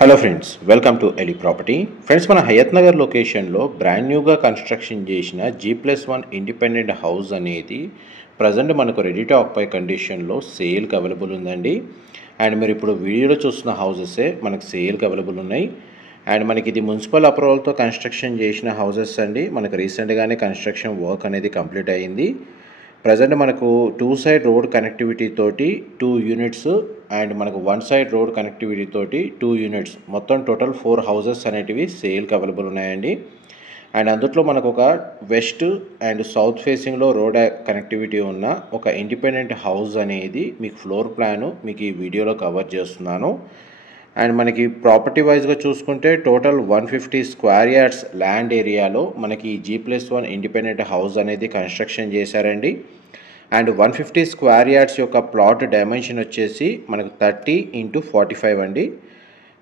Hello friends, welcome to Eli property. Friends, మన హయత్ నగర్ లొకేషన్లో brand న్యూగా కన్స్ట్రక్షన్ చేసిన G+1 ఇండిపెండెంట్ హౌస్ అనేది ప్రజెంట్ మనకు రెడీ టు ఆక్యుపై కండిషన్లో సేల్కి అవైలబుల్ ఉందండి. అండ్ మీరు ఇప్పుడు వీడియోలో చూస్తున్న హౌసెసే మనకు సేల్కి అవైలబుల్ ఉన్నాయి. అండ్ మనకి ఇది మున్సిపల్ అప్రూవల్తో కన్స్ట్రక్షన్ చేసిన హౌసెస్ అండి. మనకు రీసెంట్గానే కన్స్ట్రక్షన్ వర్క్ అనేది కంప్లీట్ అయ్యింది. ప్రజెంట్ మనకు 2 సైడ్ రోడ్ కనెక్టివిటీ తోటి 2 యూనిట్స్ అండ్ మనకు 1 సైడ్ రోడ్ కనెక్టివిటీ తోటి 2 యూనిట్స్ మొత్తం టోటల్ 4 హౌసెస్ అనేటివి సేల్కి అవైలబుల్ ఉన్నాయండి. అండ్ అందులో మనకు ఒక వెస్ట్ అండ్ సౌత్ ఫేసింగ్లో రోడ్ కనెక్టివిటీ ఉన్న ఒక ఇండిపెండెంట్ హౌస్ అనేది మీకు ఫ్లోర్ ప్లాను మీకు ఈ వీడియోలో కవర్ చేస్తున్నాను. అండ్ మనకి ప్రాపర్టీ వైజ్గా చూసుకుంటే టోటల్ 150 స్క్వేర్ యార్డ్స్ ల్యాండ్ ఏరియాలో మనకి G+1 ఇండిపెండెంట్ హౌస్ అనేది కన్స్ట్రక్షన్ చేశారండి. అండ్ 150 స్క్వేర్ యార్డ్స్ యొక్క ప్లాట్ డైమెన్షన్ వచ్చేసి మనకు 30x45 అండి.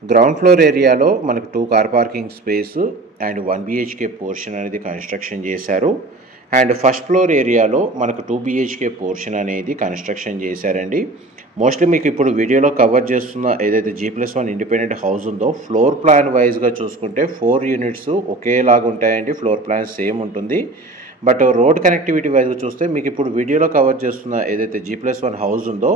గ్రౌండ్ ఫ్లోర్ ఏరియాలో మనకు 2 car parking space and 1 BHK portion అనేది కన్స్ట్రక్షన్ చేశారు. అండ్ ఫస్ట్ ఫ్లోర్ ఏరియాలో మనకు 2 BHK పోర్షన్ అనేది కన్స్ట్రక్షన్ చేశారండి. మోస్ట్లీ మీకు ఇప్పుడు వీడియోలో కవర్ చేస్తున్న ఏదైతే G+1 ఇండిపెండెంట్ హౌస్ ఉందో ఫ్లోర్ ప్లాన్ వైజ్గా చూసుకుంటే 4 యూనిట్స్ ఒకేలాగా ఉంటాయండి. ఫ్లోర్ ప్లాన్ సేమ్ ఉంటుంది. బట్ రోడ్ కనెక్టివిటీ వైజ్గా చూస్తే మీకు ఇప్పుడు వీడియోలో కవర్ చేస్తున్న ఏదైతే G+1 హౌస్ ఉందో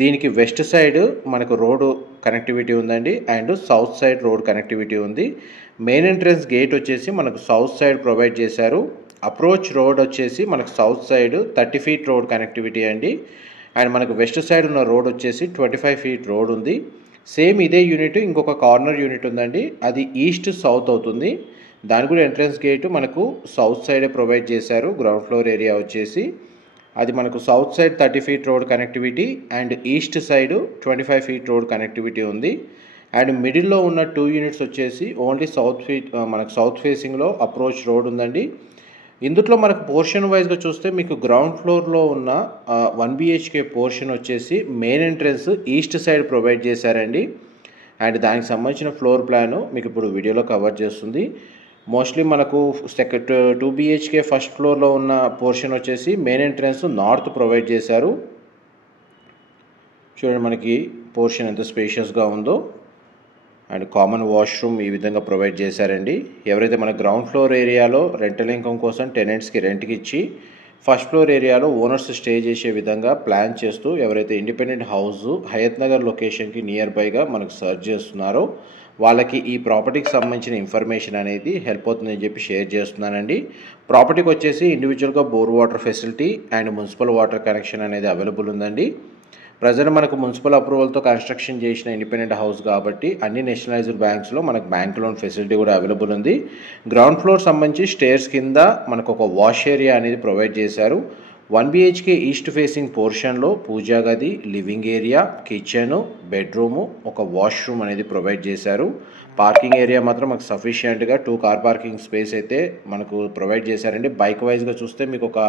దీనికి వెస్ట్ సైడ్ మనకు రోడ్ కనెక్టివిటీ ఉందండి. And south side road connectivity ఉంది. మెయిన్ ఎంట్రన్స్ గేట్ వచ్చేసి మనకు సౌత్ సైడ్ ప్రొవైడ్ చేశారు. అప్రోచ్ రోడ్ వచ్చేసి మనకు south side 30 feet road connectivity అండి. అండ్ మనకు వెస్ట్ సైడ్ ఉన్న రోడ్ వచ్చేసి 25 ఫీట్ రోడ్ ఉంది. సేమ్ ఇదే యూనిట్ ఇంకొక కార్నర్ యూనిట్ ఉందండి. అది ఈస్ట్ సౌత్ అవుతుంది. దాని కూడా ఎంట్రన్స్ గేటు మనకు సౌత్ సైడే ప్రొవైడ్ చేశారు. గ్రౌండ్ ఫ్లోర్ ఏరియా వచ్చేసి అది మనకు south side 30 feet road connectivity and east side 25 feet road connectivity ఉంది. అండ్ మిడిల్లో ఉన్న 2 యూనిట్స్ వచ్చేసి ఓన్లీ మనకు సౌత్ ఫేసింగ్లో అప్రోచ్ రోడ్ ఉందండి. ఇందులో మనకు పోర్షన్ వైజ్గా చూస్తే మీకు గ్రౌండ్ ఫ్లోర్లో ఉన్న 1 BHK పోర్షన్ వచ్చేసి main entrance east side provide చేశారండి. అండ్ దానికి సంబంధించిన ఫ్లోర్ ప్లాను మీకు ఇప్పుడు వీడియోలో కవర్ చేస్తుంది. మోస్ట్లీ మనకు 2 BHK ఫస్ట్ ఫ్లోర్లో ఉన్న పోర్షన్ వచ్చేసి మెయిన్ ఎంట్రన్స్ నార్త్ ప్రొవైడ్ చేశారు. చూడండి మనకి పోర్షన్ ఎంత స్పేషియస్గా ఉందో. అండ్ కామన్ వాష్రూమ్ ఈ విధంగా ప్రొవైడ్ చేశారండి. ఎవరైతే మన గ్రౌండ్ ఫ్లోర్ ఏరియాలో రెంటల్ ఇన్కమ్ కోసం టెనెంట్స్కి రెంట్కి ఇచ్చి ఫస్ట్ ఫ్లోర్ ఏరియాలో ఓనర్స్ స్టే చేసే విధంగా ప్లాన్ చేస్తూ ఎవరైతే ఇండిపెండెంట్ హౌస్ హయత్ నగర్ లొకేషన్కి నియర్ బైగా మనకు సర్చ్ చేస్తున్నారో వాళ్ళకి ఈ ప్రాపర్టీకి సంబంధించిన ఇన్ఫర్మేషన్ అనేది హెల్ప్ అవుతుందని చెప్పి షేర్ చేస్తున్నానండి. ప్రాపర్టీకి వచ్చేసి ఇండివిజువల్గా bore water facility and municipal water connection అనేది అవైలబుల్ ఉందండి. ప్రజెంట్ మనకు మున్సిపల్ అప్రూవల్తో కన్స్ట్రక్షన్ చేసిన ఇండిపెండెంట్ హౌస్ కాబట్టి అన్ని నేషనలైజ్డ్ బ్యాంక్స్లో మనకు బ్యాంక్ లోన్ ఫెసిలిటీ కూడా అవైలబుల్ ఉంది. గ్రౌండ్ ఫ్లోర్ సంబంధించి స్టేర్స్ కింద మనకు ఒక వాష్ ఏరియా అనేది ప్రొవైడ్ చేశారు. 1 BHK ఈస్ట్ ఫేసింగ్ పోర్షన్లో పూజా గది, లివింగ్ ఏరియా, కిచెను, బెడ్రూము, ఒక వాష్రూమ్ అనేది ప్రొవైడ్ చేశారు. పార్కింగ్ ఏరియా మాత్రం మనకు సఫిషియెంట్గా 2 కార్ పార్కింగ్ స్పేస్ అయితే మనకు ప్రొవైడ్ చేశారండి. బైక్ వైజ్గా చూస్తే మీకు ఒక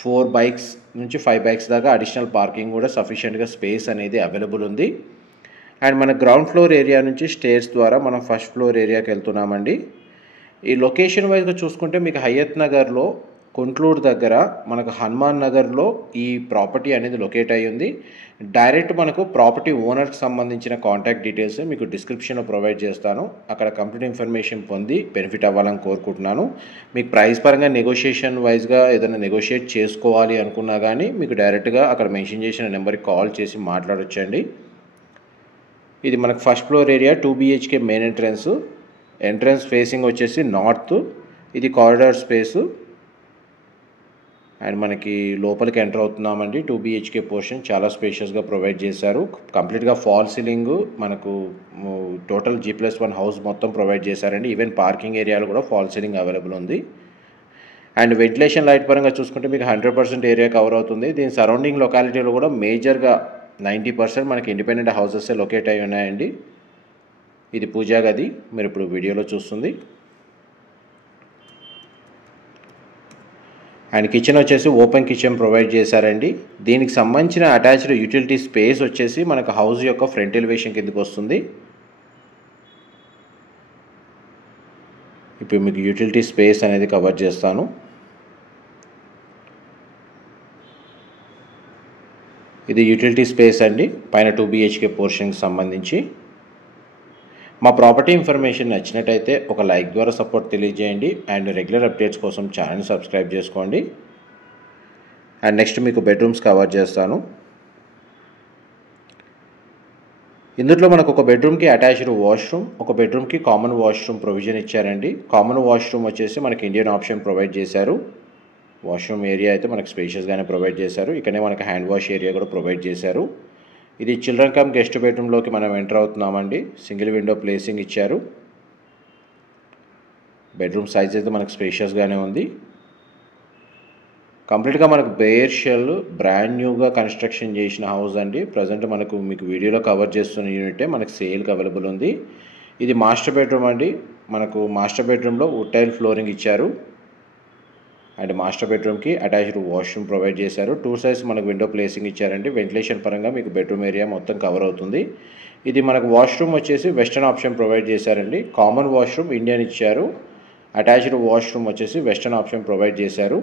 4 బైక్స్ నుంచి 5 బైక్స్ దాకా అడిషనల్ పార్కింగ్ కూడా సఫిషియెంట్గా స్పేస్ అనేది అవైలబుల్ ఉంది. అండ్ మన గ్రౌండ్ ఫ్లోర్ ఏరియా నుంచి స్టేర్స్ ద్వారా మనం ఫస్ట్ ఫ్లోర్ ఏరియాకి వెళ్తున్నామండి. ఈ లొకేషన్ వైజ్గా చూసుకుంటే మీకు హయత్ నగర్లో కుంట్లూరు దగ్గర మనకు హనుమాన్ నగర్లో ఈ ప్రాపర్టీ అనేది లొకేట్ అయ్యి ఉంది. డైరెక్ట్ మనకు ప్రాపర్టీ ఓనర్కి సంబంధించిన కాంటాక్ట్ డీటెయిల్స్ మీకు డిస్క్రిప్షన్లో ప్రొవైడ్ చేస్తాను. అక్కడ కంప్లీట్ ఇన్ఫర్మేషన్ పొంది బెనిఫిట్ అవ్వాలని కోరుకుంటున్నాను. మీకు ప్రైస్ పరంగా నెగోషియేషన్ వైజ్గా ఏదైనా నెగోషియేట్ చేసుకోవాలి అనుకున్నా కానీ మీకు డైరెక్ట్గా అక్కడ మెన్షన్ చేసిన నెంబర్కి కాల్ చేసి మాట్లాడొచ్చండి. ఇది మనకు first floor area 2 BHK main entrance facing వచ్చేసి నార్త్. ఇది కారిడార్ స్పేసు. అండ్ మనకి లోపలికి ఎంటర్ అవుతున్నామండి. 2 BHK పోర్షన్ చాలా స్పేషియస్గా ప్రొవైడ్ చేశారు. కంప్లీట్గా ఫాల్ సీలింగ్ మనకు టోటల్ G+1 హౌస్ మొత్తం ప్రొవైడ్ చేశారండి. ఈవెన్ పార్కింగ్ ఏరియాలో కూడా ఫాల్ సీలింగ్ అవైలబుల్ ఉంది. అండ్ వెంటిలేషన్ లైట్ పరంగా చూసుకుంటే మీకు 100% ఏరియా కవర్ అవుతుంది. దీని సరౌండింగ్ లొకాలిటీలో కూడా మేజర్గా 90% మనకి ఇండిపెండెంట్ హౌసెస్ లొకేట్ అయి ఉన్నాయండి. ఇది పూజా గది మీరు ఇప్పుడు వీడియోలో చూస్తుంది. అండ్ కిచెన్ వచ్చేసి ఓపెన్ కిచెన్ ప్రొవైడ్ చేశారండి. దీనికి సంబంధించిన అటాచ్డ్ యూటిలిటీ స్పేస్ వచ్చేసి మనకు హౌస్ యొక్క ఫ్రంట్ ఎలివేషన్ కిందకి వస్తుంది. ఇప్పుడు మీకు యూటిలిటీ స్పేస్ అనేది కవర్ చేస్తాను. ఇది యూటిలిటీ స్పేస్ అండి పైన 2 BHK పోర్షన్కి సంబంధించి. మా ప్రాపర్టీ ఇన్ఫర్మేషన్ నచ్చినట్టయితే ఒక లైక్ ద్వారా సపోర్ట్ తెలియజేయండి అండ్ రెగ్యులర్ అప్డేట్స్ కోసం ఛానల్ సబ్స్క్రైబ్ చేసుకోండి. అండ్ నెక్స్ట్ మీకు బెడ్రూమ్స్ కవర్ చేస్తాను. ఇందులో మనకు ఒక బెడ్రూమ్కి అటాచ్డ్ వాష్రూమ్, ఒక బెడ్రూమ్కి కామన్ వాష్రూమ్ ప్రొవిజన్ ఇచ్చారండి. కామన్ వాష్రూమ్ వచ్చేసి మనకి ఇండియన్ ఆప్షన్ ప్రొవైడ్ చేశారు. వాష్రూమ్ ఏరియా అయితే మనకు స్పేషియస్గానే ప్రొవైడ్ చేశారు. ఇక్కడనే మనకి హ్యాండ్ వాష్ ఏరియా కూడా ప్రొవైడ్ చేశారు. ఇది చిల్డ్రన్ కమ్ గెస్ట్ బెడ్రూమ్లోకి మనం ఎంటర్ అవుతున్నామండి. సింగిల్ విండో ప్లేసింగ్ ఇచ్చారు. బెడ్రూమ్ సైజ్ అయితే మనకు స్పేషియస్గానే ఉంది. కంప్లీట్గా మనకు బేర్ షెల్ బ్రాండ్ న్యూగా కన్స్ట్రక్షన్ చేసిన హౌస్ అండి. ప్రజెంట్ మీకు వీడియోలో కవర్ చేస్తున్న యూనిటే మనకు సేల్కి అవైలబుల్ ఉంది. ఇది మాస్టర్ బెడ్రూమ్ అండి. మనకు మాస్టర్ బెడ్రూమ్లో వుడ్ టైల్ ఫ్లోరింగ్ ఇచ్చారు అండ్ మాస్టర్ బెడ్రూమ్కి అటాచ్డ్ వాష్రూమ్ ప్రొవైడ్ చేశారు. 2 సైడ్స్ మనకు విండో ప్లేసింగ్ ఇచ్చారండి. వెంటిలేషన్ పరంగా మీకు బెడ్రూమ్ ఏరియా మొత్తం కవర్ అవుతుంది. ఇది మనకు వాష్రూమ్ వచ్చేసి వెస్టర్న్ ఆప్షన్ ప్రొవైడ్ చేశారండి. కామన్ వాష్రూమ్ ఇండియన్ ఇచ్చారు. అటాచ్డ్ వాష్రూమ్ వచ్చేసి వెస్టర్న్ ఆప్షన్ ప్రొవైడ్ చేశారు.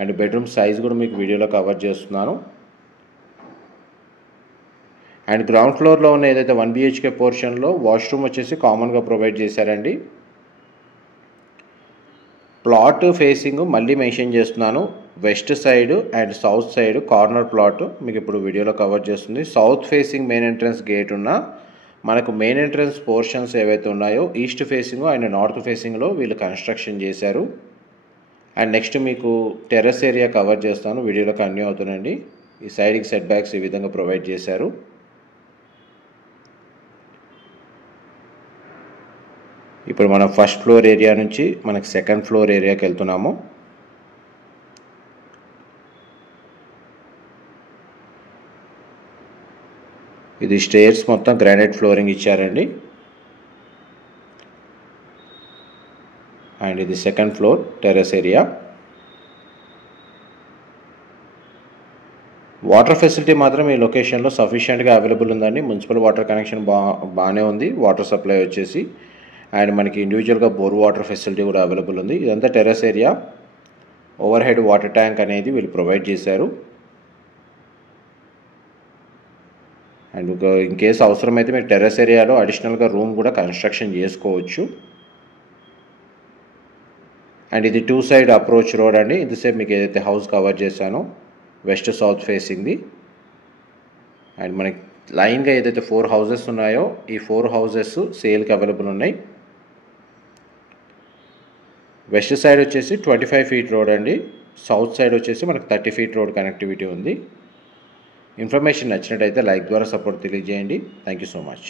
అండ్ బెడ్రూమ్ సైజ్ కూడా మీకు వీడియోలో కవర్ చేస్తున్నాను. అండ్ గ్రౌండ్ ఫ్లోర్లో ఉన్న ఏదైతే 1 BHK పోర్షన్లో వాష్రూమ్ వచ్చేసి కామన్గా ప్రొవైడ్ చేశారండి. ప్లాట్ ఫేసింగ్ మళ్ళీ మెన్షన్ చేస్తున్నాను. West side and south side corner plot మీకు ఇప్పుడు వీడియోలో కవర్ చేస్తుంది. South facing main entrance gate ఉన్న మనకు మెయిన్ ఎంట్రన్స్ పోర్షన్స్ ఏవైతే ఉన్నాయో ఈస్ట్ ఫేసింగ్ అండ్ నార్త్ ఫేసింగ్లో వీళ్ళు కన్స్ట్రక్షన్ చేశారు. అండ్ నెక్స్ట్ మీకు టెర్రస్ ఏరియా కవర్ చేస్తాను. వీడియోలో కంటిన్యూ అవుతుందండి. ఈ సైడ్కి సెట్ బ్యాక్స్ ఈ విధంగా ప్రొవైడ్ చేశారు. ఇప్పుడు మనం ఫస్ట్ ఫ్లోర్ ఏరియా నుంచి మనకు సెకండ్ ఫ్లోర్ ఏరియాకి వెళ్తున్నాము. ఇది స్టేర్స్ మొత్తం గ్రానైట్ ఫ్లోరింగ్ ఇచ్చారండి. అండ్ ఇది second floor terrace area. Water facility మాత్రం ఈ లొకేషన్లో సఫిషియెంట్గా అవైలబుల్ ఉందండి. మున్సిపల్ వాటర్ కనెక్షన్ బాగానే ఉంది. వాటర్ సప్లై వచ్చేసి అండ్ మనకి ఇండివిజువల్గా బోర్ వాటర్ ఫెసిలిటీ కూడా అవైలబుల్ ఉంది. ఇదంతా terrace area. Over head water tank అనేది వీళ్ళు ప్రొవైడ్ చేశారు. అండ్ ఇన్ కేసు అవసరమైతే మీరు టెర్రస్ ఏరియాలో అడిషనల్గా రూమ్ కూడా కన్స్ట్రక్షన్ చేసుకోవచ్చు. అండ్ ఇది 2 సైడ్ అప్రోచ్ రోడ్ అండి. ఇంతసేపు మీకు ఏదైతే హౌస్ కవర్ చేశానో వెస్ట్ సౌత్ ఫేసింగ్ది. అండ్ మనకి లైన్గా ఏదైతే 4 హౌసెస్ ఉన్నాయో ఈ 4 హౌసెస్ సేల్కి అవైలబుల్ ఉన్నాయి. వెస్ట్ సైడ్ వచ్చేసి 25 ఫీట్ రోడ్ అండి. సౌత్ సైడ్ వచ్చేసి మనకు 30 ఫీట్ రోడ్ కనెక్టివిటీ ఉంది. ఇన్ఫర్మేషన్ నచ్చినట్టయితే లైక్ ద్వారా సపోర్ట్ తెలియజేయండి. Thank you so much.